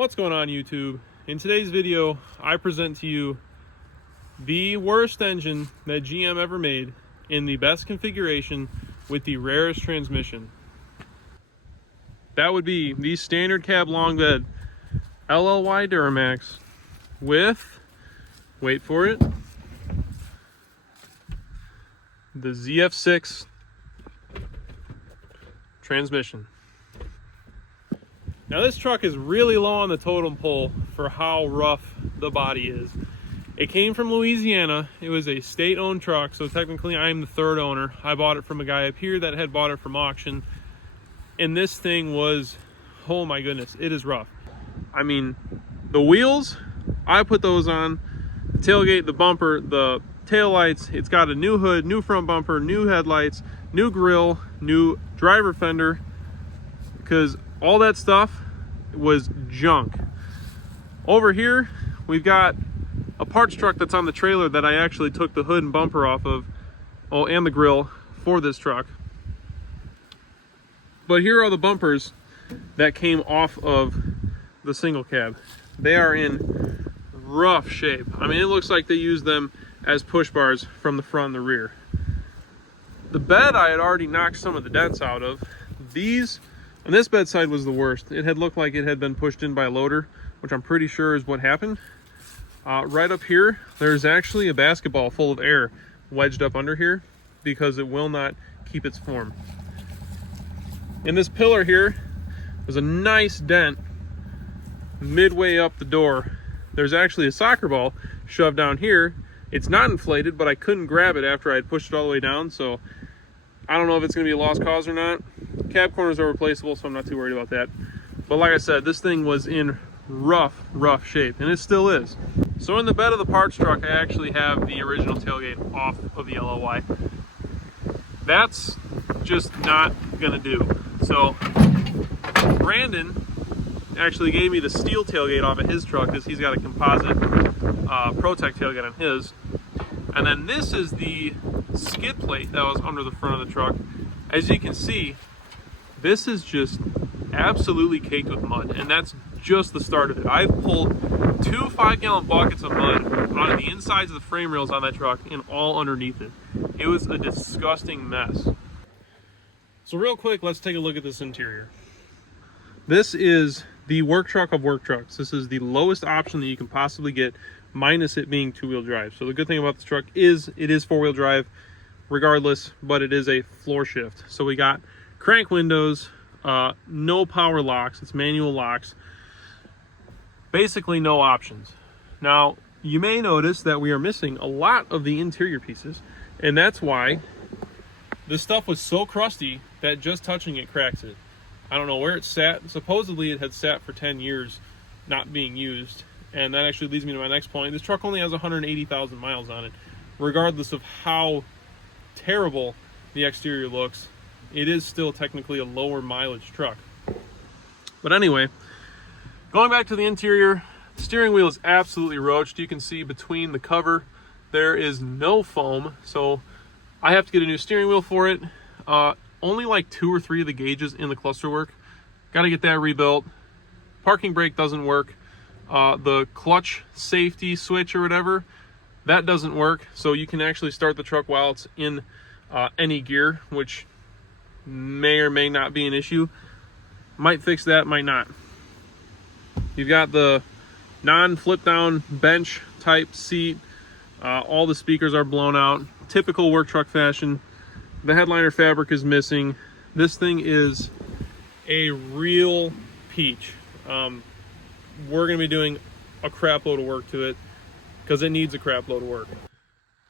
What's going on, YouTube? In today's video, I present to you the worst engine that GM ever made in the best configuration with the rarest transmission. That would be the standard cab long bed LLY Duramax with, wait for it, the ZF6 transmission. Now this truck is really low on the totem pole for how rough the body is. It came from Louisiana. It was a state-owned truck, so technically I'm the third owner. I bought it from a guy up here that had bought it from auction. And this thing was, oh my goodness, it is rough. I mean, the wheels, I put those on. The tailgate, the bumper, the tail lights. It's got a new hood, new front bumper, new headlights, new grille, new driver fender, because all that stuff was junk. Over here, we've got a parts truck that's on the trailer that I actually took the hood and bumper off of, oh, and the grill for this truck. But here are the bumpers that came off of the single cab. They are in rough shape. I mean, it looks like they used them as push bars from the front and the rear. The bed I had already knocked some of the dents out of. And this bedside was the worst. It had looked like it had been pushed in by a loader, which I'm pretty sure is what happened. Right up here, there's actually a basketball full of air wedged up under here because it will not keep its form. In this pillar here, there's a nice dent midway up the door. There's actually a soccer ball shoved down here. It's not inflated, but I couldn't grab it after I had pushed it all the way down, so I don't know if it's going to be a lost cause or not. Cab corners are replaceable, so I'm not too worried about that. But like I said, this thing was in rough shape, and it still is. So in the bed of the parts truck, I actually have the original tailgate off of the LLY. That's just not going to do. So Brandon actually gave me the steel tailgate off of his truck because he's got a composite Protec tailgate on his. And then this is the skid plate that was under the front of the truck. As you can see, this is just absolutely caked with mud, and that's just the start of it. I've pulled 2 5-gallon buckets of mud out of the insides of the frame rails on that truck and all underneath it. It was a disgusting mess. So real quick, let's take a look at this interior. This is the work truck of work trucks. This is the lowest option that you can possibly get, minus it being 2-wheel drive. So the good thing about this truck is it is 4-wheel drive regardless, but it is a floor shift. So we got crank windows, no power locks, it's manual locks, basically no options. Now you may notice that we are missing a lot of the interior pieces, and that's why this stuff was so crusty that just touching it cracks it. I don't know where it sat. Supposedly it had sat for 10 years not being used, and that actually leads me to my next point. This truck only has 180,000 miles on it. Regardless of how terrible the exterior looks, it is still technically a lower mileage truck. But anyway, going back to the interior, the steering wheel is absolutely roached. You can see between the cover there is no foam, so I have to get a new steering wheel for it. Only like 2 or 3 of the gauges in the cluster work. Got to get that rebuilt. Parking brake doesn't work. The clutch safety switch or whatever, that doesn't work, so you can actually start the truck while it's in any gear, which may or may not be an issue. Might fix that, might not. You've got the non-flip down bench type seat. All the speakers are blown out, typical work truck fashion. The headliner fabric is missing. This thing is a real peach. We're going to be doing a crap load of work to it because it needs a crap load of work.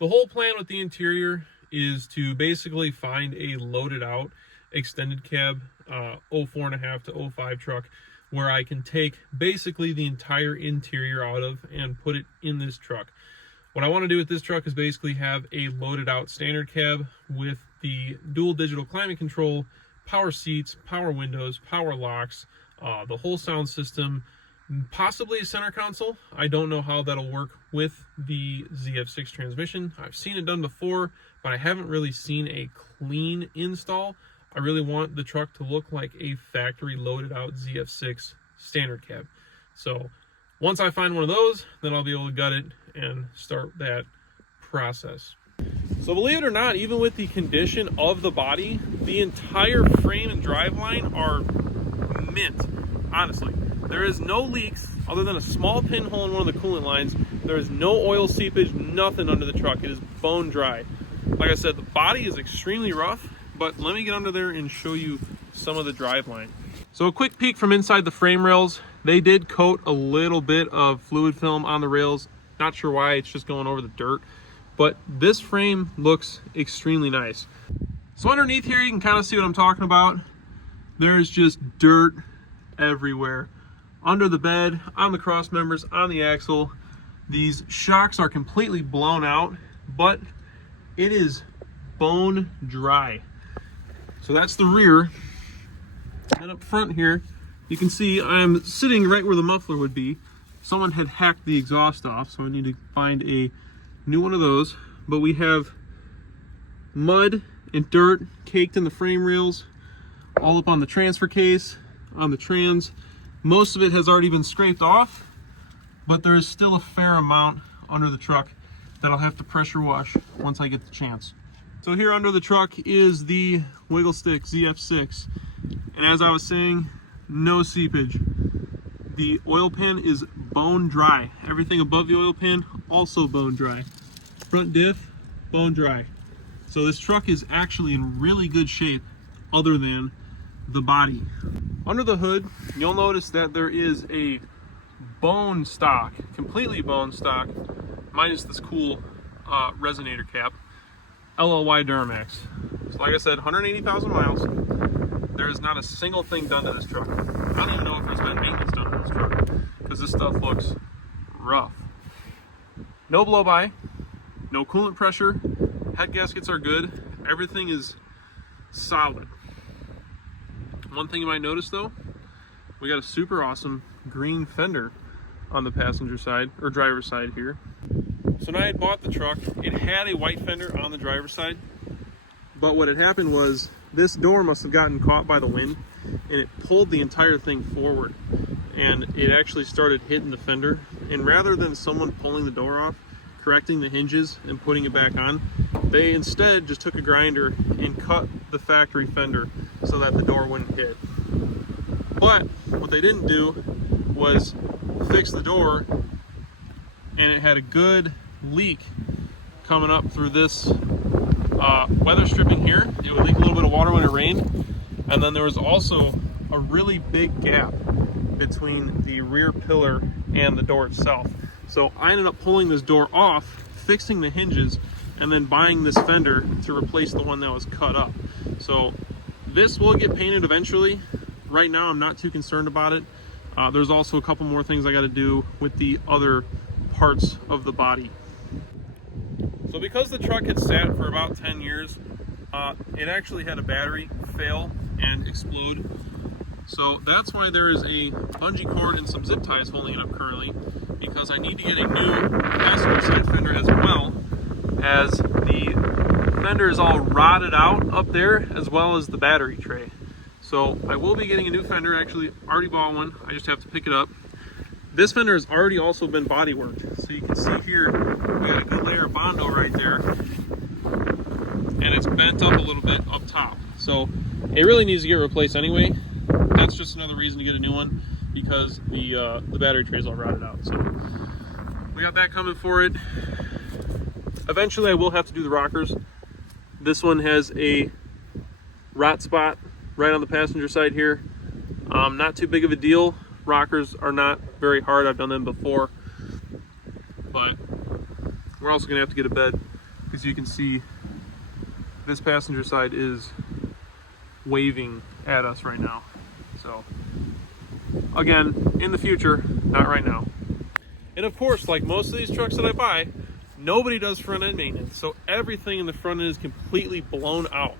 The whole plan with the interior is to basically find a loaded out extended cab 04.5 to 05 truck where I can take basically the entire interior out of and put it in this truck. What I want to do with this truck is basically have a loaded out standard cab with the dual digital climate control, power seats, power windows, power locks, the whole sound system, possibly a center console. I don't know how that'll work with the ZF6 transmission. I've seen it done before, but I haven't really seen a clean install. I really want the truck to look like a factory loaded out ZF6 standard cab. So once I find one of those, then I'll be able to gut it and start that process. So believe it or not, even with the condition of the body, the entire frame and driveline are mint, honestly. There is no leaks other than a small pinhole in one of the coolant lines. There is no oil seepage, nothing under the truck. It is bone dry. Like I said, the body is extremely rough, but let me get under there and show you some of the driveline. So a quick peek from inside the frame rails. They did coat a little bit of fluid film on the rails. Not sure why, it's just going over the dirt. But this frame looks extremely nice. So underneath here, you can kind of see what I'm talking about. There's just dirt everywhere. Under the bed, on the cross members, on the axle. These shocks are completely blown out, but it is bone dry. So that's the rear. And up front here, you can see I'm sitting right where the muffler would be. Someone had hacked the exhaust off, so I need to find a new one of those. But we have mud and dirt caked in the frame rails, all up on the transfer case, on the trans. Most of it has already been scraped off, but there is still a fair amount under the truck that I'll have to pressure wash once I get the chance. So here under the truck is the Wiggle Stick ZF6. And as I was saying, no seepage. The oil pan is bone dry. Everything above the oil pan, also bone dry. Front diff, bone dry. So this truck is actually in really good shape other than the body. Under the hood, you'll notice that there is a bone stock, completely bone stock, minus this cool resonator cap, LLY Duramax. So like I said, 180,000 miles. There is not a single thing done to this truck. I don't even know if there's been maintenance done to this truck, because this stuff looks rough. No blow-by, no coolant pressure, head gaskets are good, everything is solid. One thing you might notice though, we got a super awesome green fender on the passenger side, or driver's side here. So when I had bought the truck, it had a white fender on the driver's side, but what had happened was this door must have gotten caught by the wind and it pulled the entire thing forward, and it actually started hitting the fender. And rather than someone pulling the door off, correcting the hinges and putting it back on, they instead just took a grinder and cut the factory fender so that the door wouldn't hit. But what they didn't do was fix the door, and it had a good leak coming up through this weather stripping here. It would leak a little bit of water when it rained, and then there was also a really big gap between the rear pillar and the door itself. So I ended up pulling this door off, fixing the hinges, and then buying this fender to replace the one that was cut up. So this will get painted eventually. Right now I'm not too concerned about it. There's also a couple more things I got to do with the other parts of the body. So because the truck had sat for about 10 years, it actually had a battery fail and explode. So that's why there is a bungee cord and some zip ties holding it up currently, because I need to get a new passenger side fender, as well as the fender is all rotted out up there, as well as the battery tray. So I will be getting a new fender. Actually already bought one, I just have to pick it up. This fender has already also been body worked. So you can see here, we got a good layer of Bondo right there, and it's bent up a little bit up top. So it really needs to get replaced anyway. That's just another reason to get a new one, because the battery tray is all rotted out. So we got that coming for it. Eventually I will have to do the rockers. This one has a rot spot right on the passenger side here. Not too big of a deal. Rockers are not very hard. I've done them before. But we're also gonna have to get a bed, because you can see this passenger side is waving at us right now. So again, in the future, not right now. And of course, like most of these trucks that I buy, nobody does front end maintenance. So everything in the front end is completely blown out.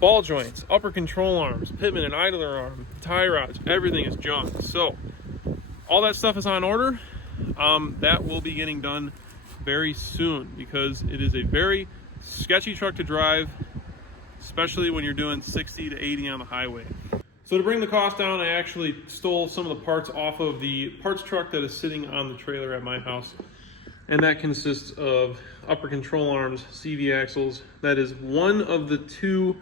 Ball joints, upper control arms, pitman and idler arm, tie rods, everything is junk. So all that stuff is on order. That will be getting done very soon, because it is a very sketchy truck to drive, especially when you're doing 60 to 80 on the highway. So to bring the cost down, I actually stole some of the parts off of the parts truck that is sitting on the trailer at my house. And that consists of upper control arms, CV axles. That is one of the two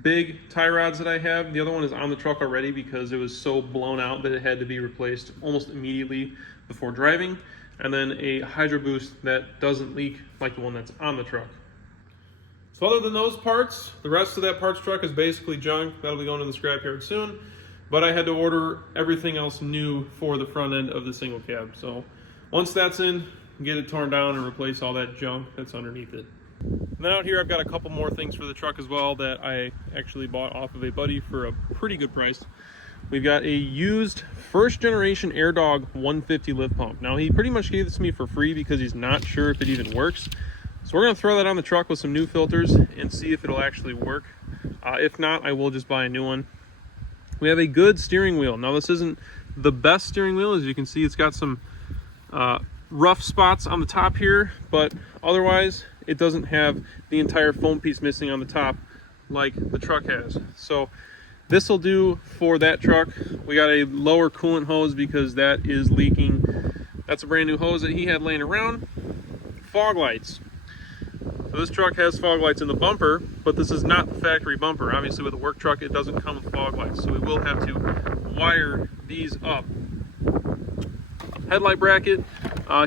big tie rods that I have. The other one is on the truck already because it was so blown out that it had to be replaced almost immediately before driving. And then a hydro boost that doesn't leak like the one that's on the truck. So other than those parts, the rest of that parts truck is basically junk. That'll be going to the scrapyard soon. But I had to order everything else new for the front end of the single cab. So once that's in, get it torn down and replace all that junk that's underneath it. And then out here I've got a couple more things for the truck as well that I actually bought off of a buddy for a pretty good price. We've got a used first generation AirDog 150 lift pump. Now he pretty much gave this to me for free because he's not sure if it even works. So we're going to throw that on the truck with some new filters and see if it'll actually work. If not, I will just buy a new one. We have a good steering wheel. Now this isn't the best steering wheel. As you can see, it's got some rough spots on the top here, but otherwise it doesn't have the entire foam piece missing on the top like the truck has. So this will do for that truck. We got a lower coolant hose because that is leaking. That's a brand new hose that he had laying around. Fog lights. So this truck has fog lights in the bumper, but this is not the factory bumper. Obviously with a work truck, it doesn't come with fog lights. So we will have to wire these up. Headlight bracket,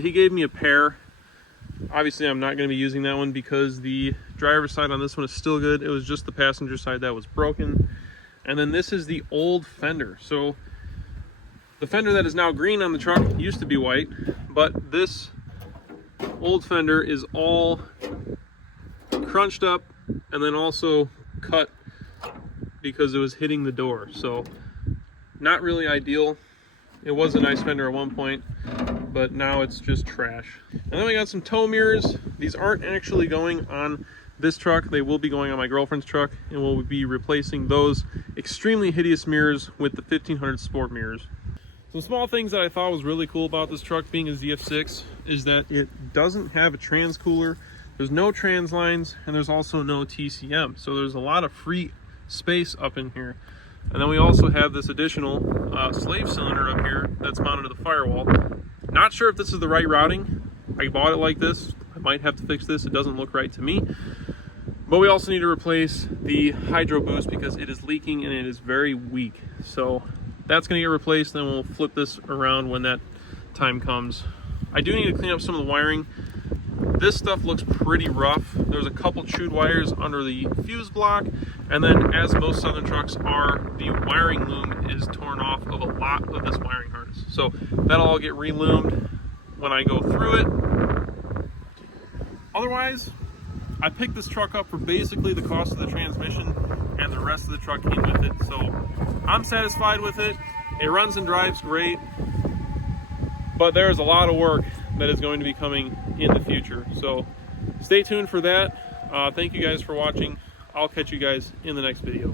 he gave me a pair. Obviously I'm not going to be using that one because the driver's side on this one is still good. It was just the passenger side that was broken. And then this is the old fender. So the fender that is now green on the truck used to be white, but this old fender is all crunched up and then also cut because it was hitting the door. So not really ideal. It was a nice fender at one point, but now it's just trash. And then we got some tow mirrors. These aren't actually going on this truck. They will be going on my girlfriend's truck, and we'll be replacing those extremely hideous mirrors with the 1500 Sport mirrors. Some small things that I thought was really cool about this truck being a ZF6 is that it doesn't have a trans cooler. There's no trans lines, and there's also no TCM. So there's a lot of free space up in here. And then we also have this additional slave cylinder up here that's mounted to the firewall. Not sure if this is the right routing. I bought it like this. I might have to fix this. It doesn't look right to me. But we also need to replace the hydro boost because it is leaking and it is very weak. So that's going to get replaced. Then we'll flip this around when that time comes. I do need to clean up some of the wiring. This stuff looks pretty rough. There's a couple chewed wires under the fuse block, and then as most Southern trucks are, the wiring loom is torn off of a lot of this wiring harness. So that'll all get re-loomed when I go through it. Otherwise, I picked this truck up for basically the cost of the transmission, and the rest of the truck came with it. So I'm satisfied with it. It runs and drives great, but there's a lot of work that is going to be coming in the future. So stay tuned for that. Thank you guys for watching. I'll catch you guys in the next video.